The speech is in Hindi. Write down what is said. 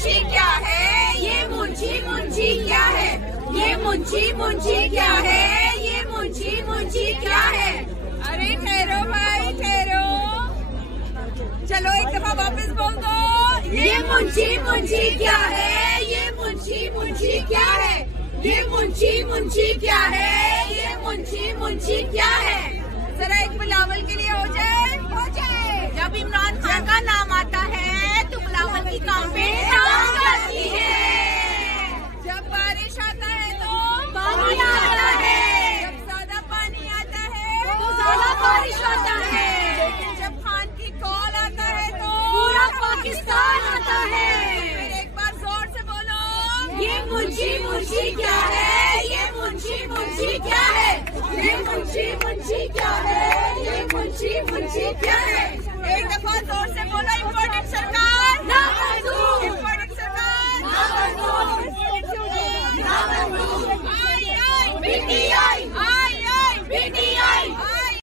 मुंशी क्या है, ये मुंशी मुंशी क्या है, ये मुंशी मुंशी क्या है, ये मुंशी मुंशी क्या है। अरे ठहरो भाई ठहरो, चलो एक दफा वापस बोल दो। ये मुंशी मुंशी क्या है, ये मुंशी मुंशी क्या है, ये मुंशी मुंशी क्या है, ये मुंशी मुंशी क्या है। जरा एक बिलावल के लिए हो जाए, हो जाए। जब इमरान खान का नाम आता है तो बिलावल की कांपे डांस करती है। जब बारिश आता है तो पानी आता है, जब ज्यादा पानी आता है तो ज्यादा बारिश आता है। लेकिन जब खान की कॉल आता है तो पूरा पाकिस्तान आता है। फिर एक बार जोर से बोलो, ये मुंशी मुंशी क्या है, ये मुंशी मुंशी क्या है, ये मुंशी मुंशी क्या है, ये मुंशी मुंशी क्या है। एक दफा जोर से बोलो, इम्पोर्टेंट सरकार।